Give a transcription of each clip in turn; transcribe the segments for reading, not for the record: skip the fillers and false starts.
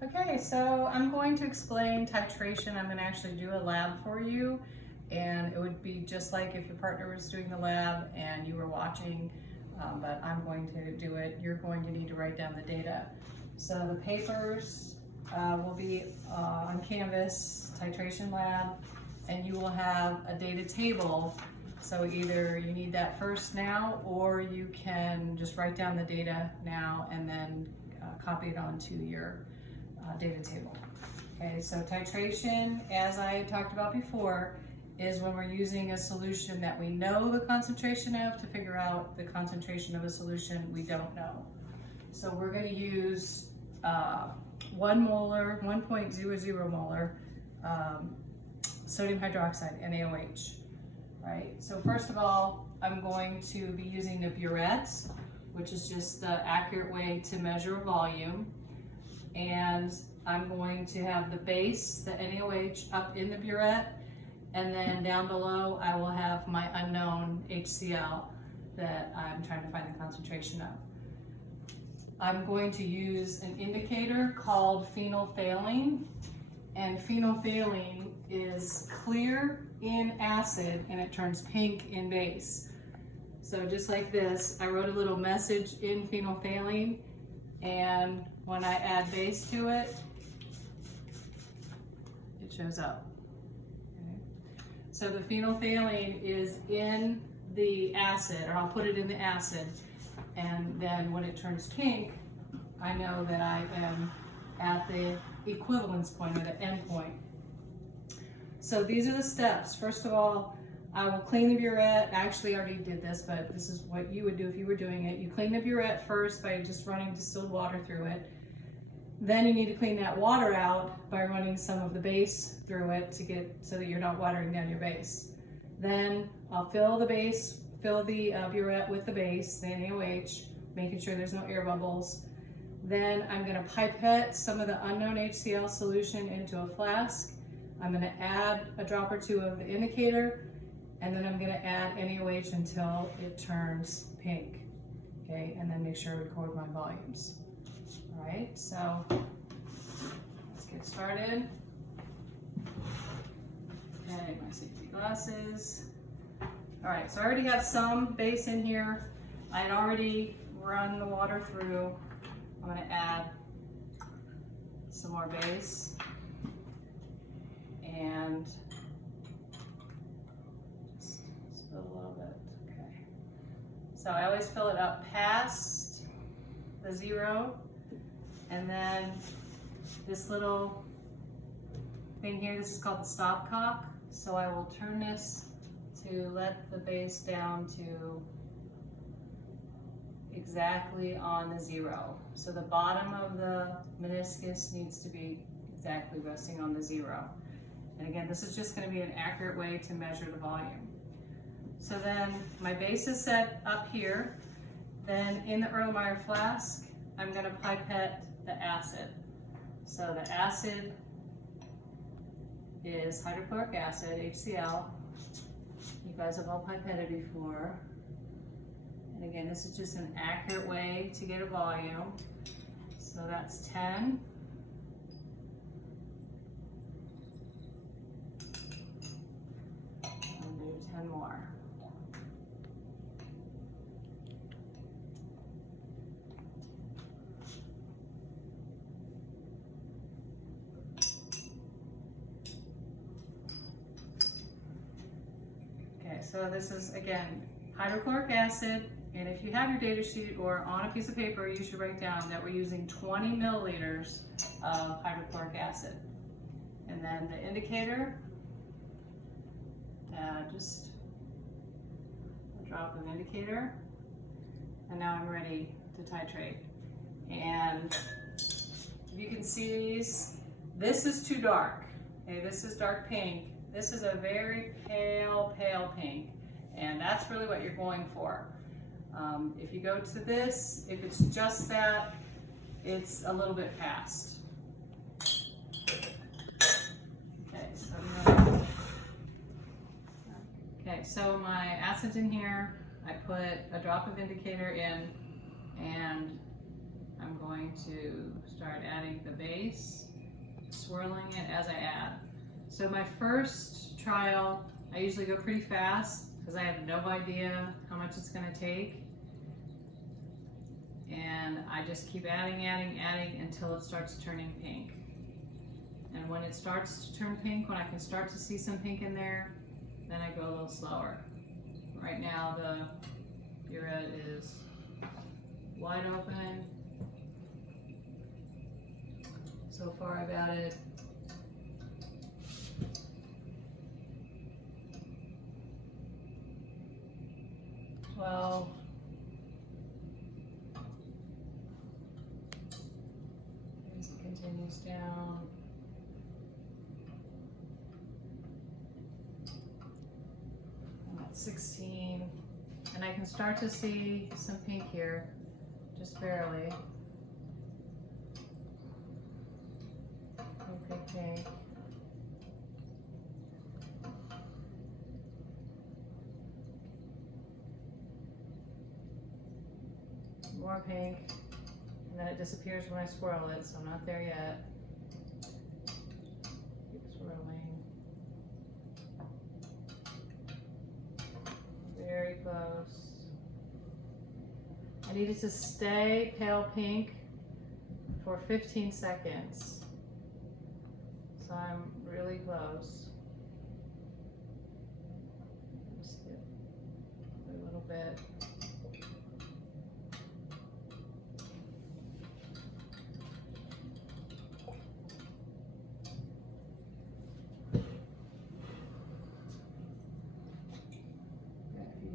Okay, so I'm going to explain titration. I'm going to actually do a lab for you, and it would be just like if your partner was doing the lab and you were watching, but I'm going to do it. You're going to need to write down the data. So the papers will be on Canvas, Titration Lab, and you will have a data table. So either you need that first now, or you can just write down the data now and then copy it onto your data table. Okay, so titration, as I talked about before, is when we're using a solution that we know the concentration of to figure out the concentration of a solution we don't know. So we're going to use 1 molar, 1.00 molar sodium hydroxide, NaOH. Right? So first of all, I'm going to be using the burette, which is just the accurate way to measure volume. And I'm going to have the base, the NaOH, up in the burette, and then down below I will have my unknown HCl that I'm trying to find the concentration of. I'm going to use an indicator called phenolphthalein, and phenolphthalein is clear in acid and it turns pink in base. So just like this, I wrote a little message in phenolphthalein, and when I add base to it, it shows up. Okay. So the phenolphthalein is in the acid, or I'll put it in the acid, and then when it turns pink, I know that I am at the equivalence point, or the end point. So these are the steps. First of all, I will clean the burette. I actually already did this, but this is what you would do if you were doing it. You clean the burette first by just running distilled water through it. Then you need to clean that water out by running some of the base through it to get so that you're not watering down your base. Then I'll fill the burette with the base, the NaOH, making sure there's no air bubbles. Then I'm going to pipette some of the unknown HCl solution into a flask. I'm going to add a drop or two of the indicator, and then I'm going to add NaOH until it turns pink. Okay, and then make sure I record my volumes. All right, so let's get started. Okay, my safety glasses. All right, so I already have some base in here. I had already run the water through. I'm going to add some more base. And just spill a little bit, okay. So I always fill it up past the 0, and then this little thing here, this is called the stopcock. So I will turn this to let the base down to exactly on the 0. So the bottom of the meniscus needs to be exactly resting on the 0. And again, this is just going to be an accurate way to measure the volume. So then my base is set up here. Then in the Erlenmeyer flask, I'm going to pipette the acid. So the acid is hydrochloric acid, HCl. You guys have all pipetted before. And again, this is just an accurate way to get a volume. So that's 10. And do 10 more. Okay, so this is again hydrochloric acid. And if you have your data sheet or on a piece of paper, you should write down that we're using 20 milliliters of hydrochloric acid. And then the indicator, just a drop of indicator. And now I'm ready to titrate. And if you can see these, this is too dark. Okay, this is dark pink. This is a very pale, pale pink. And that's really what you're going for. If you go to this, if it's just that, it's a little bit past. Okay, so my acid's in here. I put a drop of indicator in, and I'm going to start adding the base, swirling it as I add. So my first trial, I usually go pretty fast because I have no idea how much it's going to take. And I just keep adding until it starts turning pink. And when it starts to turn pink, when I can start to see some pink in there, then I go a little slower. Right now the burette is wide open. So far I've added 12. As it continues down. I'm at 16. And I can start to see some pink here, just barely. Pink. More pink, and then it disappears when I swirl it, so I'm not there yet. Keep swirling. Very close. I need it to stay pale pink for 15 seconds. So I'm really close. Just get a little bit.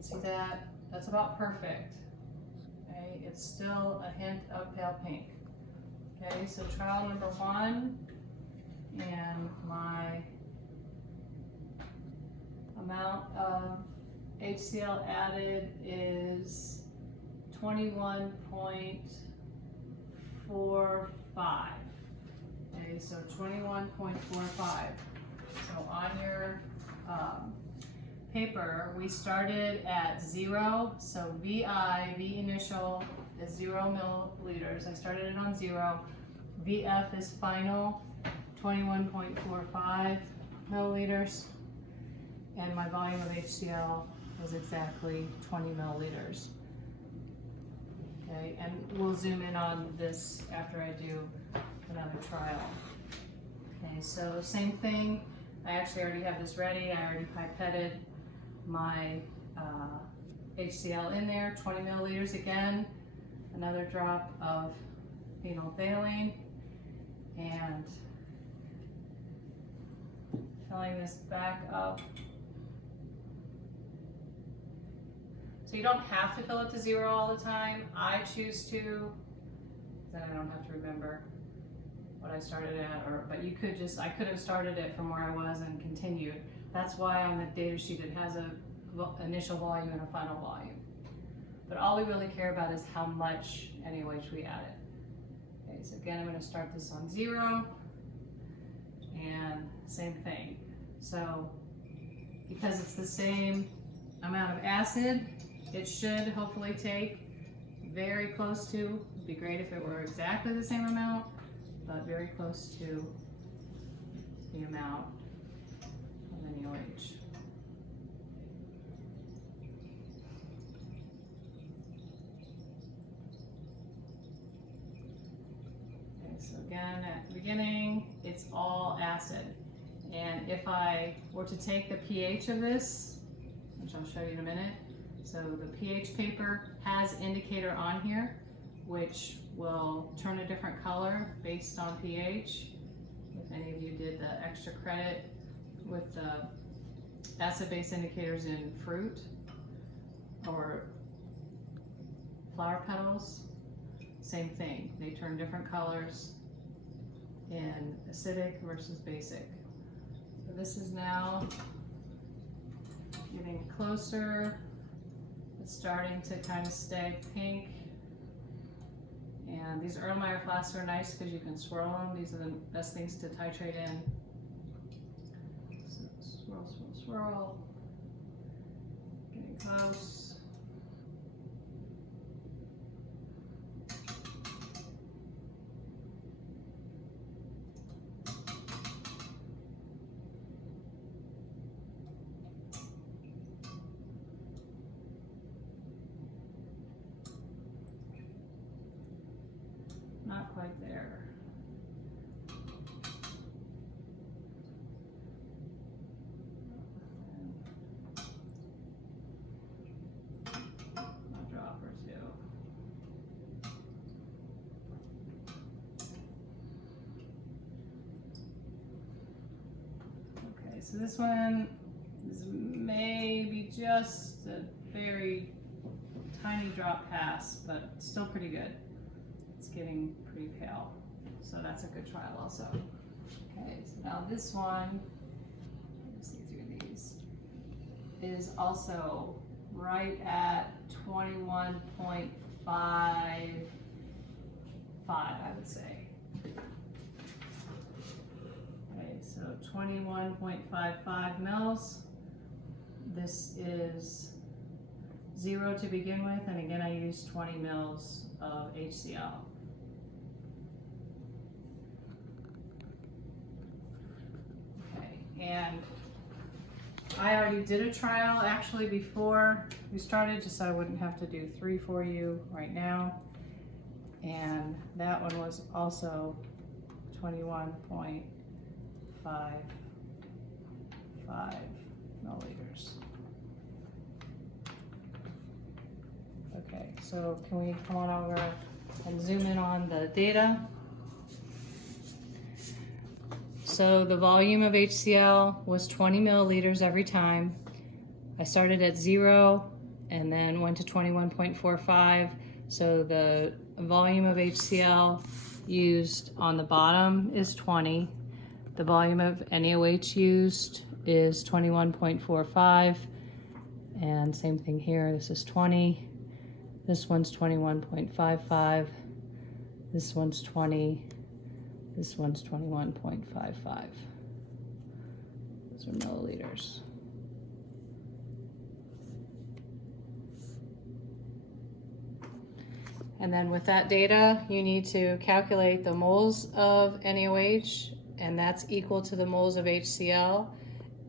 See that? That's about perfect. Okay, it's still a hint of pale pink. Okay, so trial number 1, and my amount of HCl added is 21.45. Okay, so 21.45. So on your paper, we started at 0, so V initial is 0 milliliters. I started it on 0. VF is final, 21.45 milliliters. And my volume of HCl was exactly 20 milliliters. Okay, and we'll zoom in on this after I do another trial. Okay, so same thing. I actually already have this ready. I already pipetted my HCl in there, 20 milliliters again, another drop of phenolphthalein, and filling this back up. So you don't have to fill it to 0 all the time. I choose to, then I don't have to remember what I started at, but you could just, I could have started it from where I was and continued. That's why on the data sheet it has a initial volume and a final volume. But all we really care about is how much NaOH we added. Okay, so again, I'm going to start this on 0, and same thing. So because it's the same amount of acid, it should hopefully take very close to, it'd be great if it were exactly the same amount, but very close to the amount of NaOH. Okay, so again, at the beginning, it's all acid. And if I were to take the pH of this, which I'll show you in a minute, so the pH paper has indicator on here, which will turn a different color based on pH. If any of you did the extra credit with the acid-base indicators in fruit or flower petals, same thing. They turn different colors in acidic versus basic. So this is now getting closer. It's starting to kind of stay pink. And these Erlenmeyer flasks are nice because you can swirl them. These are the best things to titrate in. So swirl, swirl, swirl. Getting close. right there. A drop or two. Okay, so this one is maybe just a very tiny drop pass, but still pretty good. It's getting pretty pale, so that's a good trial also. Okay, so now this one, let me see through these, is also right at 21.55, I would say. Okay, so 21.55 mils. This is 0 to begin with, and again I used 20 mils of HCl. Okay, and I already did a trial actually before we started, just so I wouldn't have to do 3 for you right now. And that one was also 21.55 milliliters. Okay, so can we come on over and zoom in on the data? So the volume of HCl was 20 milliliters every time. I started at 0 and then went to 21.45. So the volume of HCl used on the bottom is 20. The volume of NaOH used is 21.45. And same thing here, this is 20. This one's 21.55. This one's 20. This one's 21.55. Those are milliliters. And then with that data, you need to calculate the moles of NaOH, and that's equal to the moles of HCl.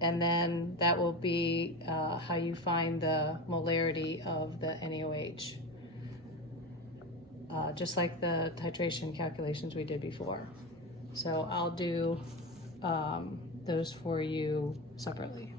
And then that will be how you find the molarity of the NaOH. Just like the titration calculations we did before. So I'll do those for you separately.